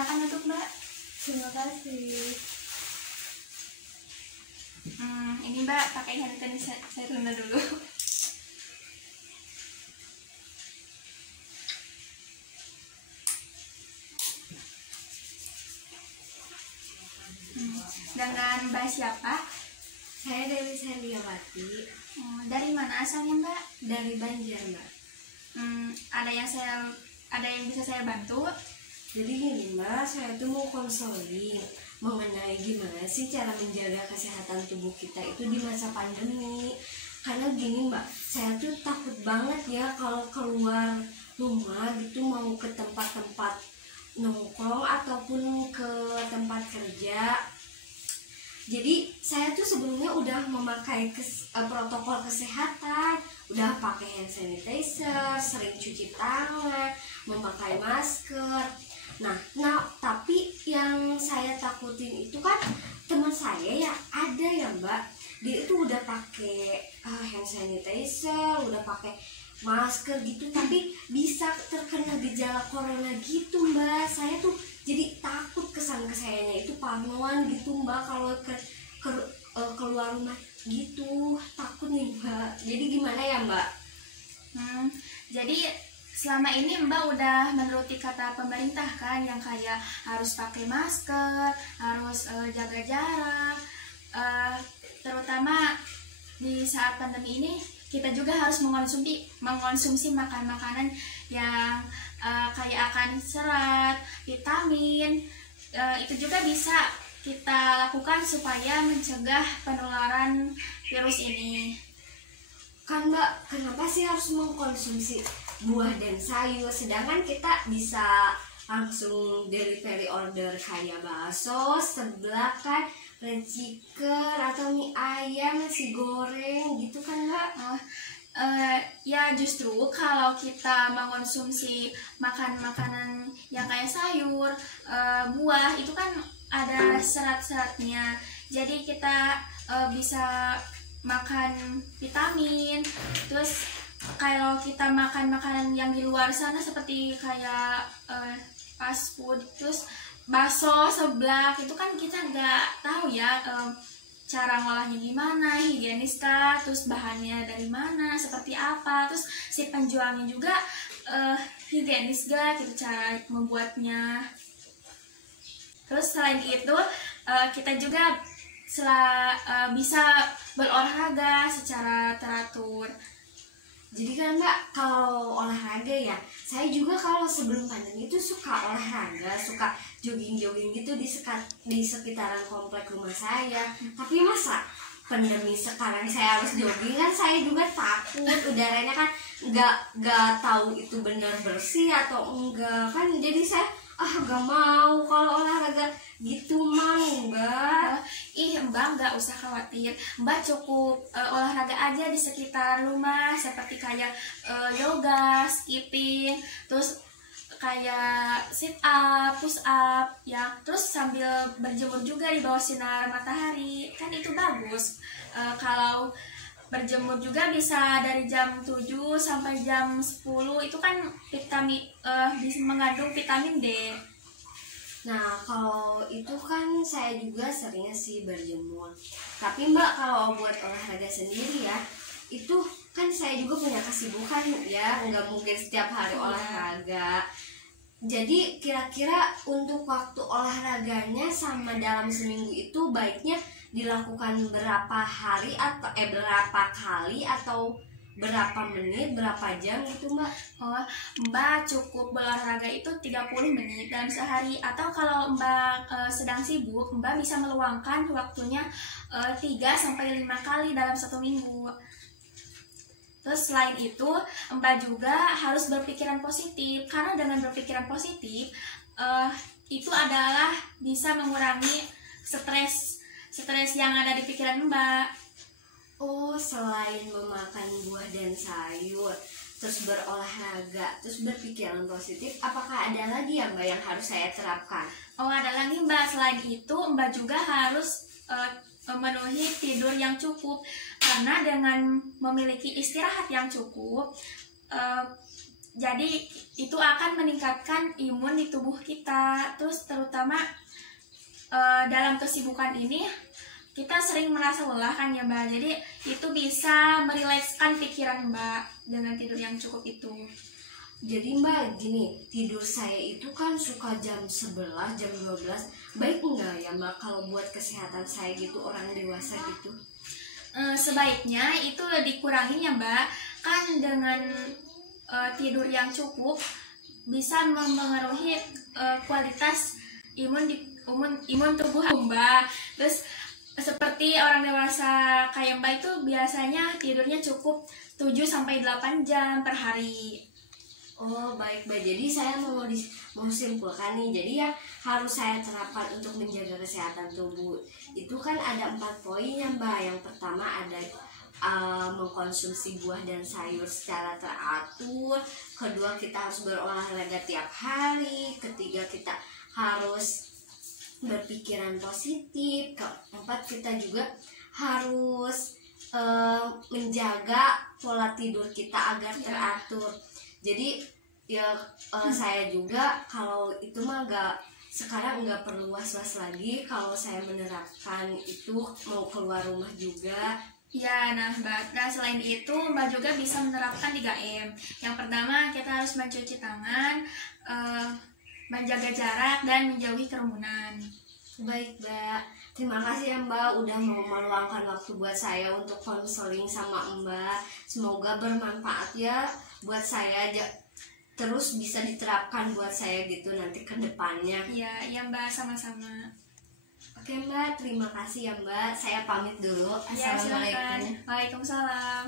silakan untuk Mbak. Terima kasih. Ini Mbak pakai hand sanitizer dulu. Dengan Mbak siapa? Saya Dewi Sandiawati. Dari mana asalnya Mbak? Dari Banjar, Mbak. Ada yang bisa saya bantu? Jadi gini Mbak, saya tuh mau konseling mengenai gimana sih cara menjaga kesehatan tubuh kita itu di masa pandemi. Karena gini Mbak, saya tuh takut banget ya kalau keluar rumah gitu, mau ke tempat-tempat nongkrong ataupun ke tempat kerja. Jadi saya tuh sebelumnya udah memakai protokol kesehatan, udah pakai hand sanitizer, sering cuci tangan, memakai masker. Nah, tapi yang saya takutin itu kan teman saya ya, ada ya Mbak, dia itu udah pakai hand sanitizer, udah pakai masker gitu, tapi bisa terkena gejala corona gitu Mbak. Saya tuh jadi takut, kesan ke sayanya itu parnoan gitu Mbak, kalau keluar rumah gitu, takut nih Mbak. Jadi gimana ya Mbak? Jadi selama ini Mbak udah menuruti kata pemerintah kan, yang kayak harus pakai masker, harus jaga jarak, terutama di saat pandemi ini kita juga harus mengkonsumsi makanan-makanan yang kayak akan serat, vitamin. Itu juga bisa kita lakukan supaya mencegah penularan virus ini. Kan Mbak, kenapa sih harus mengkonsumsi buah dan sayur, sedangkan kita bisa langsung delivery order kayak bakso, seblak kan, fried chicken atau mie ayam, nasi goreng gitu kan Mbak? Ya justru kalau kita mengkonsumsi makanan yang kayak sayur, buah itu kan ada serat-seratnya, jadi kita bisa makan vitamin. Terus kalau kita makan makanan yang di luar sana seperti kayak fast food, terus bakso, seblak, itu kan kita nggak tahu ya cara ngolahnya gimana, higienis kah, terus bahannya dari mana, seperti apa, terus si penjualnya juga higienis gak gitu cara membuatnya. Terus selain itu kita juga bisa berolahraga secara teratur. Jadi kan Mbak, kalau olahraga ya, saya juga kalau sebelum pandemi itu suka olahraga, suka jogging-jogging gitu di sekitaran komplek rumah saya. Tapi masa pandemi sekarang saya harus jogging, kan saya juga takut, udaranya kan nggak tahu itu benar bersih atau enggak kan. Jadi saya gak mau kalau olahraga gitu Mbak. Mbak nggak usah khawatir, Mbak cukup olahraga aja di sekitar rumah, seperti kayak yoga, skipping, terus kayak sit up, push up ya, terus sambil berjemur juga di bawah sinar matahari, kan itu bagus. Kalau berjemur juga bisa dari jam 7 sampai jam 10, itu kan bisa mengandung vitamin D. Nah, kalau itu kan saya juga seringnya sih berjemur. Tapi Mbak, kalau buat olahraga sendiri ya, itu kan saya juga punya kesibukan ya, nggak mungkin setiap hari olahraga. Jadi kira-kira untuk waktu olahraganya sama dalam seminggu itu baiknya dilakukan berapa hari atau berapa kali atau berapa menit, berapa jam gitu Mbak? Mbak cukup berolahraga itu 30 menit dalam sehari, atau kalau Mbak sedang sibuk, Mbak bisa meluangkan waktunya 3-5 kali dalam 1 minggu. Terus selain itu, Mbak juga harus berpikiran positif, karena dengan berpikiran positif itu adalah bisa mengurangi stres yang ada di pikiran Mbak. Oh, selain memakan buah dan sayur, terus berolahraga, terus berpikiran positif, apakah ada lagi ya Mbak yang harus saya terapkan? Ada lagi Mbak, selain itu Mbak juga harus memenuhi tidur yang cukup, karena dengan memiliki istirahat yang cukup jadi itu akan meningkatkan imun di tubuh kita. Terus terutama dalam kesibukan ini kita sering merasa lelah kan ya Mbak. Jadi itu bisa merilekskan pikiran Mbak dengan tidur yang cukup itu. Jadi Mbak gini, tidur saya itu kan suka jam 11, jam 12. Baik enggak ya Mbak kalau buat kesehatan saya gitu, orang dewasa gitu? Sebaiknya itu dikurangin ya Mbak. Kan dengan tidur yang cukup bisa mempengaruhi kualitas imun tubuh Mbak. Terus seperti orang dewasa kayak Mbak itu biasanya tidurnya cukup 7-8 jam per hari. Oh baik Mbak, jadi saya mau simpulkan nih, jadi ya harus saya terapkan untuk menjaga kesehatan tubuh. Itu kan ada 4 poin ya Mbak. Yang pertama ada mengkonsumsi buah dan sayur secara teratur. Kedua, kita harus berolahraga tiap hari. Ketiga, kita harus berpikiran positif. Keempat, kita juga harus menjaga pola tidur kita agar teratur. Jadi ya saya juga kalau itu mah sekarang nggak perlu was-was lagi kalau saya menerapkan itu mau keluar rumah juga. Ya, nah Mbak, nah selain itu Mbak juga bisa menerapkan 3M. Yang pertama, kita harus mencuci tangan, menjaga jarak, dan menjauhi kerumunan. Baik Mbak, terima kasih ya Mbak udah mau meluangkan waktu buat saya untuk konseling sama Mbak. Semoga bermanfaat ya buat saya, terus bisa diterapkan buat saya gitu nanti ke depannya. Iya, ya Mbak, sama-sama. Oke Mbak, terima kasih ya Mbak. Saya pamit dulu. Ya, Assalamualaikum. silakan. Waalaikumsalam.